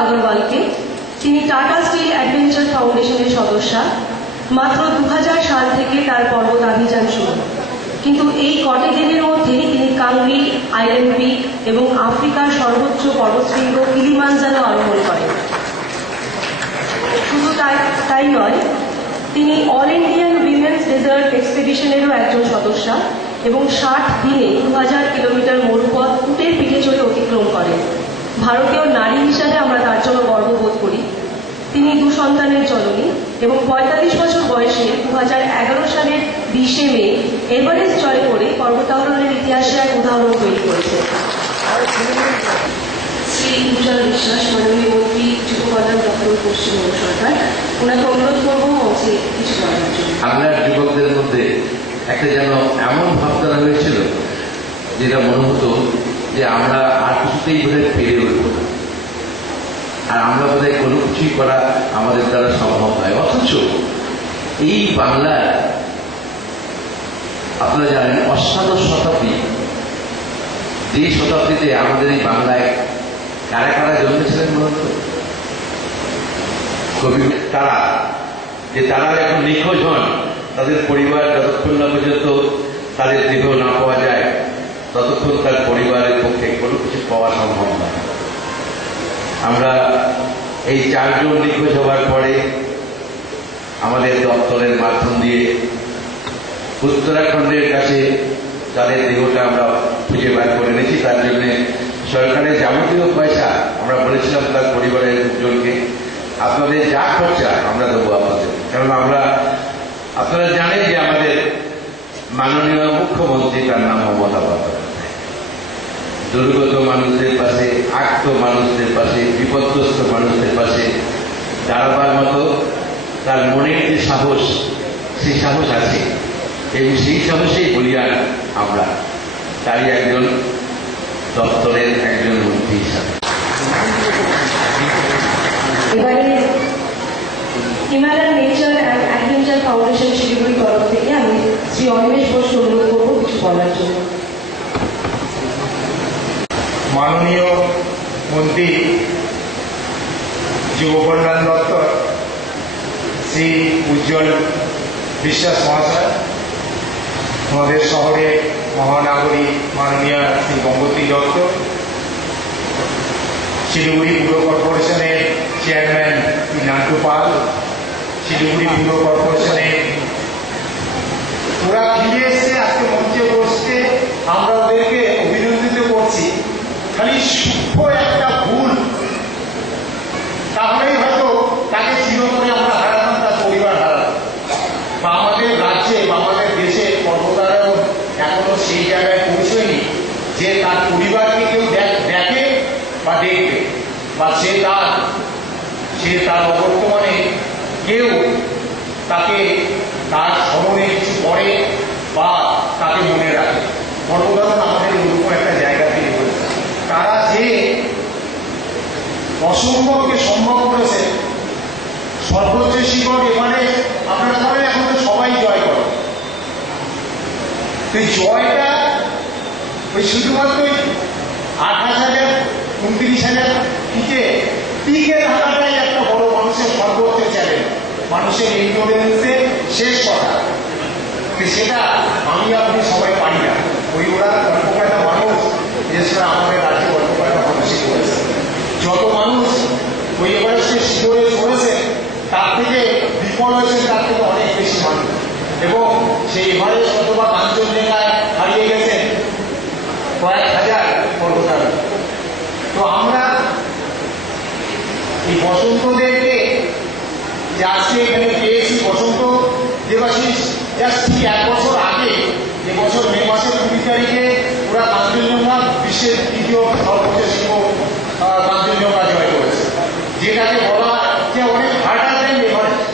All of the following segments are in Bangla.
আগরওয়ালকে। তিনি টাটা স্টিল অ্যাডভেঞ্চার ফাউন্ডেশনের সদস্যা। মাত্র 2000 সাল থেকে তার পর্বতাভিযান শুরু, কিন্তু এই কটি দিনের মধ্যেই তিনি কাংরি, আইল্যান্ড পিক এবং আফ্রিকার সর্বোচ্চ পর্বতশৃঙ্গ কিলিমানজারো আরোহণ করেন। শুধু তাই নয়, তিনি অল ইন্ডিয়ান উইমেন্স ডেজার্ট এক্সপেডিশনেরও একজন সদস্যা এবং 60 দিনে 2000 কিলোমিটার মরুপথ উটের পিঠে চড়ে অতিক্রম করেন। ভারতীয় নারী হিসাবে আমরা তার জন্য গর্ববোধ করি। তিনি 2 সন্তানের জননী এবং 45 বছর বয়সে 2011 সালের 20 মে এভারেস্ট জয় করে পর্বতারোহণের ইতিহাসে এক উদাহরণ তৈরি করেছে। শ্রী উজ্জ্বল বিশ্বাস, মাননীয় মন্ত্রী যুব কল্যাণ দপ্তর, পশ্চিমবঙ্গ সরকার, ওনাকে অনুরোধ করবো মঞ্চে কিছু বলার জন্য। বাংলার যুবকদের মধ্যে একটা যেন এমন ভাবনা হয়েছিল যেটা মনে হতো যে আমরা আর কিছুতেই বোধহয় পেরে উঠব না, আর আমরা বোধহয় কোনো কিছুই করা আমাদের দ্বারা সম্ভব নয়। অথচ এই বাংলার আপনারা জানেন অষ্টাদশ শতাব্দী, যে শতাব্দীতে আমাদের এই বাংলায় কারা কারা জন্মেছিলেন বলতো? কবি তারা, যে তারা এখন নিখোঁজ হন, তাদের পরিবার যতক্ষণ না পর্যন্ত তাদের দেহ না পাওয়া যায় ততক্ষণ তার পরিবারের পক্ষে কোনো কিছু পাওয়া সম্ভব নয়। আমরা এই 4 জন নিখোঁজ হওয়ার পরে আমাদের দপ্তরের মাধ্যম দিয়ে উত্তরাখণ্ডের কাছে তাদের দেহটা আমরা খুঁজে বার করে এনেছি। তার জন্য সরকারের যাবতীয় পয়সা আমরা বলেছিলাম তার পরিবারের লোকজনকে, আপনাদের যা খরচা আমরা দেবো আপনাদের। কারণ আপনারা জানেন যে আমাদের মাননীয় মুখ্যমন্ত্রী, তার নাম মমতা বন্দ্যোপাধ্যায়, দুর্গত মানুষদের পাশে, আক্ত মানুষদের পাশে, বিপদগ্রস্ত মানুষদের পাশে দাঁড়াবার মতো তার মনের যে সাহস, সেই সাহস আছে এবং সেই সাহসেই বলিয়ান আমরা, তারই একজন দপ্তরের একজন মন্ত্রী হিসাবে। এবারে Himalayan nature and adventure foundation Siliguri তরফ থেকে আমি শ্রী অনিমেষ বোসকে অনুরোধ করবো কিছু বলার জন্য। মাননীয় মন্ত্রী যুব কল্যাণ দপ্তর শ্রী উজ্জ্বল বিশ্বাস মহাশয়, আমাদের শহরে মহানগরী মাননীয় শ্রী গঙ্গোত্রী দত্ত, শিলিগুড়ি পুর কর্পোরেশনের চেয়ারম্যান শ্রী নান্টু পাল, শিলিগুড়ি পুর কর্পোরেশনের, ওরা ফিরে এসে আজকে মঞ্চে বসতে আমরা ওদেরকে অভিনন্দিত করছি। খালি সূক্ষ্ম একটা ভুল, তাহলেই হয়তো তাকে চিরতরে আমরা হারাতাম, তার পরিবার হারাতাম, বা আমাদের রাজ্যে বা আমাদের দেশে পর্বতারোহণ এখনো সেই জায়গায় পৌঁছয়নি যে তার পরিবারকে কেউ দেখে বা দেখবে, বা সে তার বর্তমানে কেউ তাকে তার স্মরণে কিছু করে বা তাকে মনে রাখে। পর্বতারোহণ আমাদের ওরকম একটা জায়গা তৈরি করেছে। তারা যে অসম্ভবকে সম্ভব করেছে, সর্বোচ্চ শিখর এবারে আপনারা ধরেন এখন তো সবাই জয় করে, তো জয়টা ওই শুধুমাত্র 28,000 29,000 টিকে থাকাটাই একটা বড় মানুষের সর্বোচ্চ চ্যালেঞ্জ, মানুষের ইন্ডিপেন্ডেন্সে শেষ কথা। সেটা আমি আপনি সবাই পারি না। ওরা অল্প কয়েকটা মানুষ, বিশেষ করে আমাদের রাজ্যে অল্প কয়েকটা মানুষই করেছে। যত মানুষ ওই এভারেস্টের শিখরে চলেছে তার থেকে বিফল হয়েছে তার থেকে অনেক বেশি মানুষ, এবং সেই এভারেস্ট অথবা কাঞ্চনজঙ্ঘায় হারিয়ে গেছেন কয়েক হাজার পর্বতারোহী। তো আমরা এই বসন্তদেরকে যে আজকে এখানে পেয়েছি, বসন্ত দেবাশিস জাস্ট ঠিক 1 বছর আগে, যে বছর মে মাসের 20 তারিখে ওরা কাঞ্চনজঙ্ঘা বিশ্বের 3য় সর্বোচ্চ শৃঙ্গ কাঞ্চনজঙ্ঘা জয় করেছে, যেটাকে বলা যে অনেক হার্ডার দেন এভারেস্ট।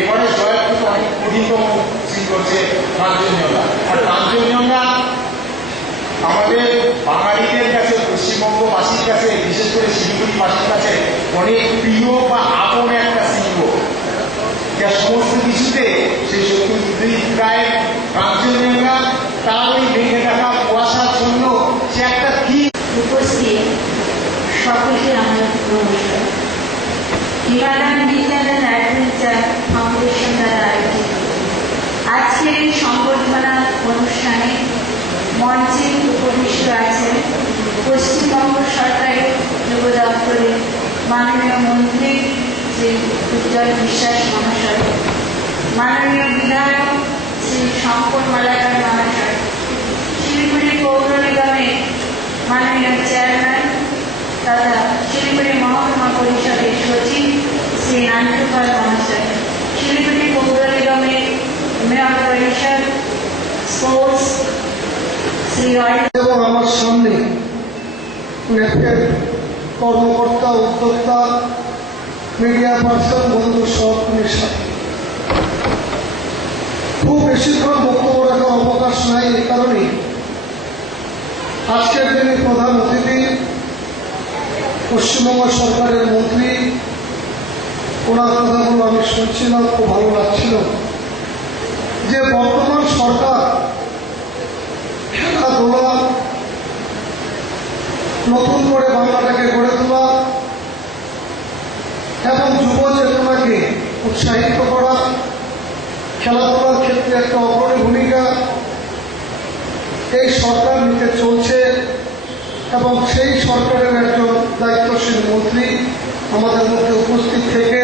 এভারেস্ট জয়ের কিন্তু অনেক কঠিনতম শৃঙ্গ হচ্ছে কাঞ্চনজঙ্ঘা। আর কাঞ্চনজঙ্ঘা আমাদের বাঙালিদের কাছে, পশ্চিমবঙ্গবাসীর কাছে, বিশেষ করে শিলিগুড়িবাসীর কাছে অনেক প্রিয় বা আপন একটা শৃঙ্গ, যা সমস্ত কিছুতে সেই সত্যজিৎ রায়ের কাঞ্চনজঙ্ঘা তার ওই ভেঙে থাকা কুয়াশার জন্য সে একটা কি উপস্থিত সকলকে আমার নমস্কার। হিমালয়ান বিজ্ঞান অ্যান্ড অ্যাডভেঞ্চার ফাউন্ডেশন দ্বারা আয়োজিত আজকের এই সংবর্ধনা অনুষ্ঠানে মঞ্চে উপবিষ্ট আছেন পশ্চিমবঙ্গ সরকারের যুব দপ্তরের মাননীয় মন্ত্রী শ্রী উজ্জ্বল বিশ্বাস মহাশয়, মাননীয় বিধায়ক শ্রী শঙ্কর মালাকার মহাশয়, শিলিগুড়ি পৌর নিগমের মাননীয় চেয়ারম্যান তথা শিলিগুড়ি মহকুমা পরিষদের সচিব শ্রী নান্টুপাল মহাশয়, শিলিগুড়ি পৌর নিগমের মেয়র পরিষদ স্পোর্টস শ্রী রয় এবং আমার সামনে নেটের কর্মকর্তা, উদ্যোক্তা, মিডিয়া পার্সন, বন্ধু সহকর্মীর সাথে খুব বেশিক্ষণ বক্তব্য রাখার অবকাশ নাই। এ কারণে আজকের দিনে প্রধান অতিথি পশ্চিমবঙ্গ সরকারের মন্ত্রী, ওনার কথাগুলো আমি শুনছিলাম, খুব ভালো লাগছিল যে বর্তমান সরকার খেলাধুলা, নতুন করে বাংলাটাকে গড়ে তোলা এবং যুব চেতনাকে উৎসাহিত করা, খেলাধুলার ক্ষেত্রে একটা অগ্রণী ভূমিকা এই সরকার নিতে চলছে এবং সেই সরকারের একজন দায়িত্বশীল মন্ত্রী আমাদের মধ্যে উপস্থিত থেকে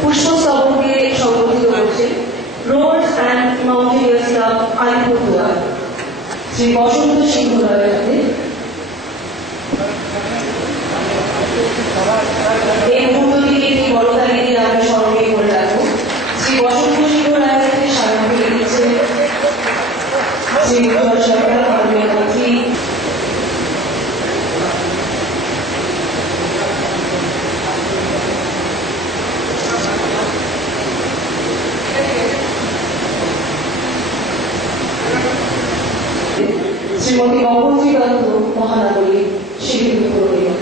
পুষ্পস্তবক দিয়ে সংগঠিত হচ্ছে roads and mountaineers club Alipurduar Shri Basanta Singha রায়ের হাতে এই মুহূর্তটিকে একটি বড় তালিকা দিয়ে আমরা স্মরণীয় করে রাখবো। শ্রী বসন্ত সিংহ রায়ের হাতে স্মারক করে দিচ্ছে শ্রী উজ্জ্বল সরকার, মাননীয় মন্ত্রী। শ্রীমতী অপন্ত্রী দত্ত মহানগরী শিলিগুড়ি পৌর নিগম।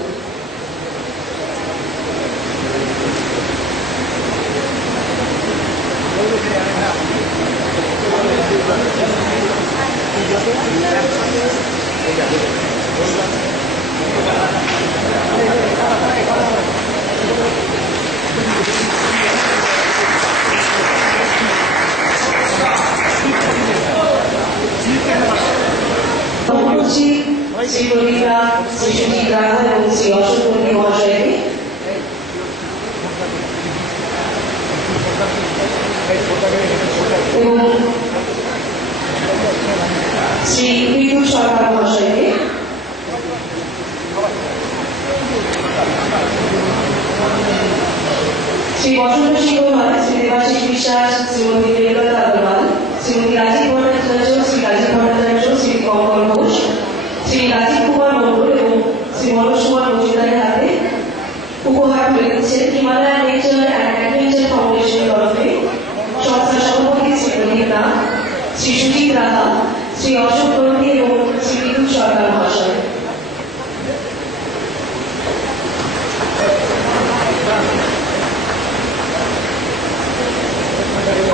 শ্রী প্রদীপরা, শ্রী সুজিত রাঘব এবং শ্রী অশোক নন্দী মহাশয়কে এবং শ্রী বিদ্যুৎ সরকার মহাশয়কে শ্রী বসন্ত সিংহ রায়, শ্রী দেবাশিস বিশ্বাস, শ্রীমতী প্রিয়লতা আগরওয়াল, শ্রীমতী রাজীব ভট্টাচার্য, শ্রী রাজীব ভট্টাচার্য, শ্রী কঙ্কন ঘোষ, শ্রী রাজীব কুমার মন্ডল এবং শ্রী মনোজ কুমার মজুমদারের হাতে উপহার তুলে দিচ্ছেন হিমালয়ান নেচার অ্যান্ড অ্যাডভেঞ্চার ফাউন্ডেশনের তরফে সংস্থার সভাপতি শ্রী প্রদীপ নাথ, শ্রী সুজিত রাহা, শ্রী অশোক নন্দী এবং শ্রী বিদ্যুৎ সরকার মহাশয়।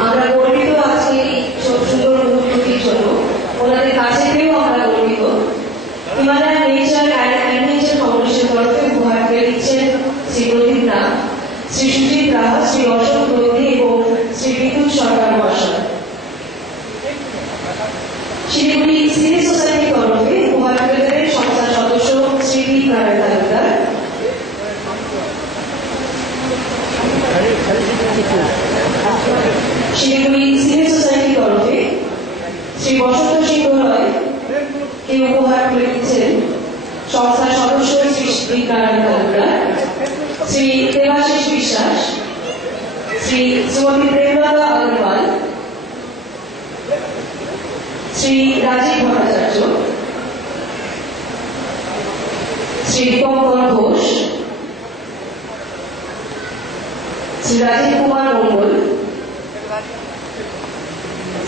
আমরা গর্বিত আজকে এই সুন্দর মুহূর্তটির জন্য, ওনাদের কাছে পেয়েও আমরা গর্বিত। Himalayan nature and adventure foundation তরফে উপহার পেয়ে দিচ্ছেন শ্রী প্রদীপ নাথ, শ্রী সুজিত রাহা, শ্রী অশোক নন্দী এবং শ্রী বিদ্যুৎ সরকার মহাশয়। শিলিগুড়ি সিভিল সোসাইটির তরফে উপহার পেয়ে দেবেন সংস্থার সদস্য শ্রী দীপ নারায়ণ তালুকদার। শিলিগুড়ি সিভিল সোসাইটির তরফে শ্রী বসন্ত সিংহ রায় কে উপহার তুলে দিচ্ছেন সংস্থার সদস্য শ্রী দীপ নারায়ণ তালুকদার, শ্রী দেবাশিস বিশ্বাস, শ্রী শ্রীমতী প্রিয়লতা আগরওয়াল, শ্রী রাজীব ভট্টাচার্য, শ্রী কঙ্কন ঘোষ, শ্রী রাজীব কুমার মন্ডল,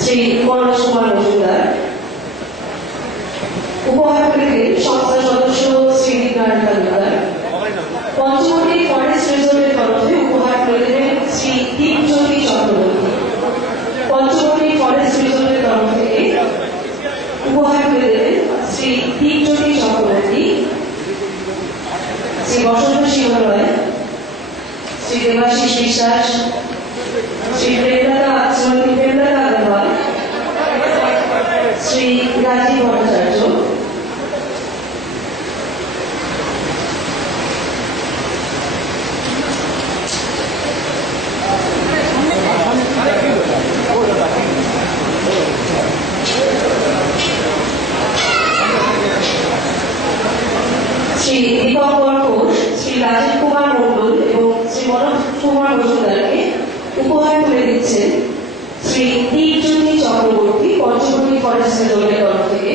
শ্রী মনোজ কুমার মজুমদার। উপহার পেতে সংস্থার সদস্য শ্রী দীপনারায়ণ তালুকদার। পঞ্চবটি ফরেস্ট রিজর্ভের তরফে উপহার পেয়ে দেবেন শ্রী দীপজ্যোতি চক্রবর্তী। পঞ্চবটি ফরেস্ট রিজর্ভের তরফ থেকে উপহার পেয়ে দেবেন শ্রী দীপজ্যোতি চক্রবর্তী, শ্রী বসন্ত সিংহ রায়, শ্রী দেবা देवाशीष विश्वास, श्री प्रेमलता श्रीमती प्रेमलता अग्रवाल, श्री राजीव भट्टाचार्य, श्री दीपंकर घोष, श्री राजीव कुमार मंडल एवं श्री मनोज कुमार मजुमदारকে উপহার তুলে দিচ্ছেন শ্রী দীপজ্যোতি চক্রবর্তী পঞ্চবটি ফরেস্ট রিজার্ভের তরফ থেকে।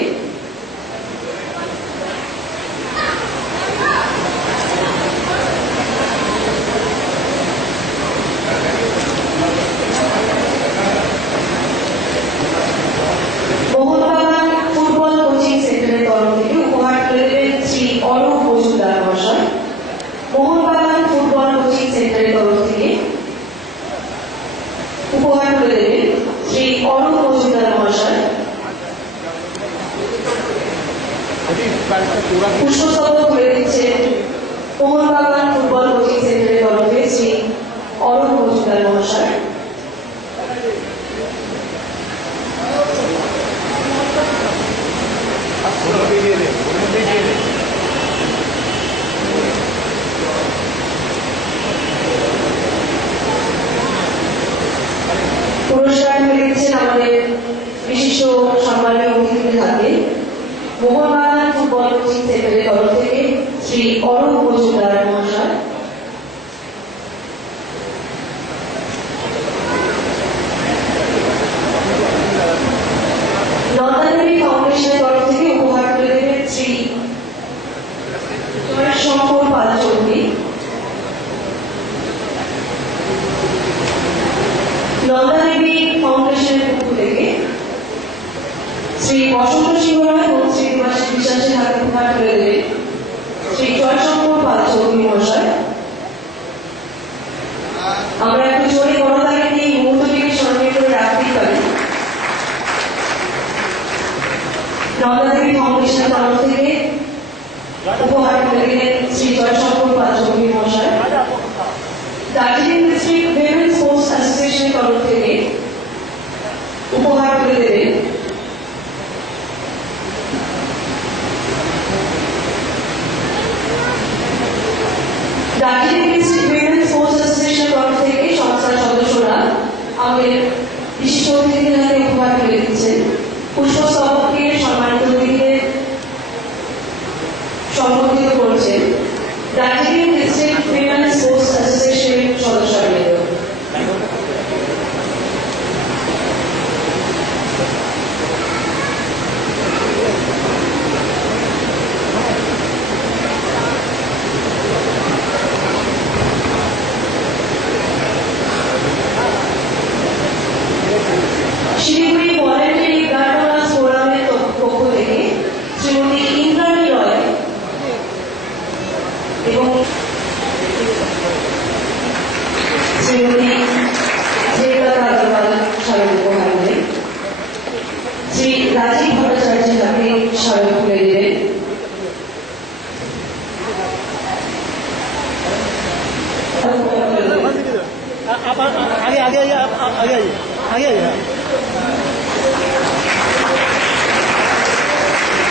মোহনবাগান ফুটবল কোচিং সেন্টারের তরফ থেকে উপহার তুলে দেবেন শ্রী অরূপ মজুমদার মহাশয়। মোহনবাগান ফুটবল কোচিং সেন্টারের তরফ থেকে উপহার তুলে দেবেন শ্রী অরূপ মজুমদার মহাশয়। পুষ্পস্তবক তুলে দিচ্ছেন মোহনবাগান ফুটবল কোচিং সেন্টারের তরফে শ্রী অরূপ মজুমদার মহাশয়। পুরস্কার তুলে দিচ্ছেন আমাদের বিশিষ্ট সম্মানীয় অতিথিদের হাতে মোহনবাগান ফুটবল কোচিং সেন্টারের তরফ থেকে শ্রী অরূপ মজুমদার মহাশয়। নন্দাদেবী ফাউন্ডেশনের তরফ থেকে উপহার তুলে দেবেন শ্রী শঙ্কর পাল চৌধুরী। নন্দাদেবী ফাউন্ডেশনের পক্ষ থেকে শ্রী বসন্ত সিংহ রায় ও শ্রী দেবাশিস বিশ্বাসের হাতে উপহার তুলে দেবেন শ্রী জয়শঙ্কর পাল চৌধুরী মহাশয়। আমরা একটু জোরে করতালি দিয়ে এই মুহূর্তটিকে স্মরণীয় করে রাখতেই পারি। নন্দাদেবী ফাউন্ডেশনের তরফ থেকে উপহার তুলে দিলেন শ্রী জয়শঙ্কর পাল চৌধুরী মহাশয়। দার্জিলিং ডিস্ট্রিক্ট উইমেন্স স্পোর্টস অ্যাসোসিয়েশনের তরফ থেকে উপহার তুলে দেবেন দার্জিলিং ডিস্ট্রিক্ট উইমেন্স স্পোর্টস অ্যাসোসিয়েশনের তরফ থেকে সংস্থার সদস্যরা আমাদের বিশিষ্ট অতিথিদের হাতে উপহার তুলে দিচ্ছেন। পুষ্পস্তবককে সম্মানিত অতিথিদের সম্বোধিত করছেন দার্জিলিং ডিস্ট্রিক্ট উইমেন্স স্পোর্টস অ্যাসোসিয়েশনের সদস্যবৃন্দ। শিলিগুড়ি ভলেন্টারি গার্ডনার্স ফোরামের পক্ষ থেকে শ্রীমতী ইন্দ্রাণী রয় এবং শ্রীমতী প্রেমলতা अग्रवाल স্মারক উপহার দেবেন। শ্রী রাজীব ভট্টাচার্যের হাতে স্মারক তুলে দেবেন। आप आगे आगे आइए, आप आगे आइए, आगे आइए।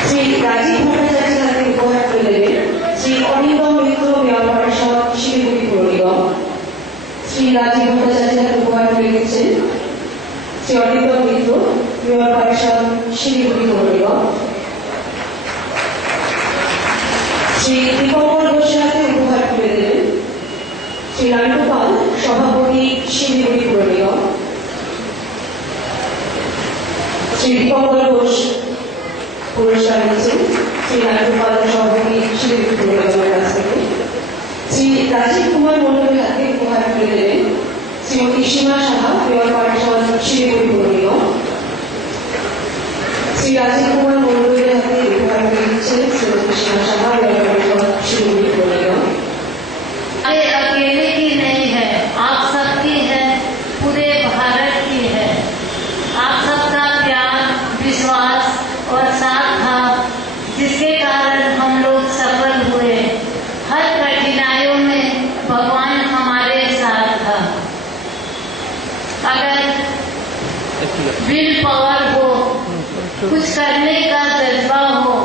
শ্রী রাজীব ভট্টাচার্যের হাতে উপহার তুলে দেবেন শ্রী অনিন্দম মিত্র মেয়র পরিষদ শিলিগুড়ি পৌর নিগম। শ্রী রাজীব ভট্টাচার্যের হাতে উপহার তুলে দিচ্ছেন শ্রী অনিন্দম মিত্র মেয়র পরিষদ শিলিগুড়ি পৌর নিগম। শ্রী দীপঙ্কর ঘোষের হাতে উপহার তুলে দেবেন শ্রী রানু পাল সভাপতি শিলিগুড়ি পৌর নিগম। শ্রী দীপঙ্কর ঘোষ পুরস্কার দিচ্ছেন শ্রী রানু পাল সভাপতি শিলিগুড়ি পৌর নিগমের কাছ থেকে। শ্রী রাজীব কুমার মন্ডলের হাতে উপহার তুলে দেবেন শ্রীমতী সীমা সাহা মেয়র পরিষদ শিলিগুড়ি পৌর নিগম। শ্রী রাজীব কুমার মন্ডলের হাতে উপহার তুলে দিচ্ছেন শ্রীমতী সীমা সাহা মেয়র পরিষদ শিলিগুড়ি পৌর নিগম। अरे अकेले की नहीं है, आप सबकी है, पूरे भारत की है। आप सबका प्यार, विश्वास और साथ था, जिसके कारण हम लोग सफल हुए। हर कठिनाइयों में भगवान हमारे साथ विल पावर हो, कुछ करने का जज्बा हो,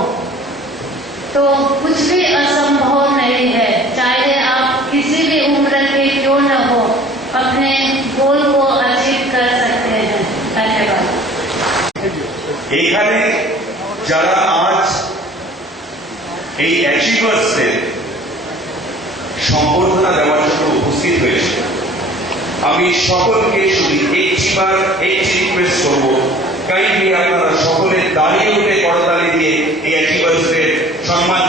तो कुछ भी असंभव नहीं है। चाहे आप किसी भी उम्र के क्यों न हो, अपने गोल को अचीव कर सकते हैं। धन्यवाद। এখানে যারা আজ এই অ্যাচিভার্সদের সম্বর্ধনা দেওয়ার জন্য উপস্থিত হয়েছে, আমি সকলকে শুধু একটি রিকোয়েস্ট করবো, কাইন্ডলি আপনারা সকলে দাঁড়িয়ে উঠে করতালি দিয়ে এই অ্যাচিভার্সদের সম্মান